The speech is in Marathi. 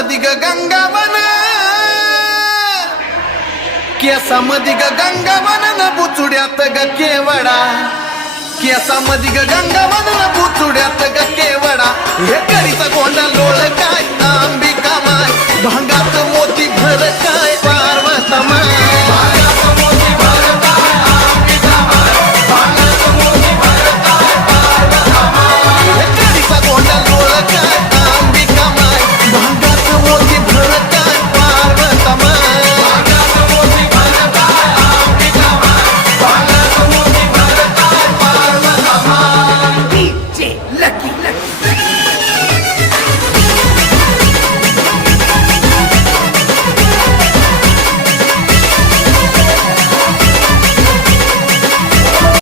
केसामधी ग गंगावन, केसामधी ग गंगावन न बुचुड्यात ग केवडा, केसामधी ग गंगावन न बुचुड्यात ग केवडा. हे करीचा गोंडा लोळ काय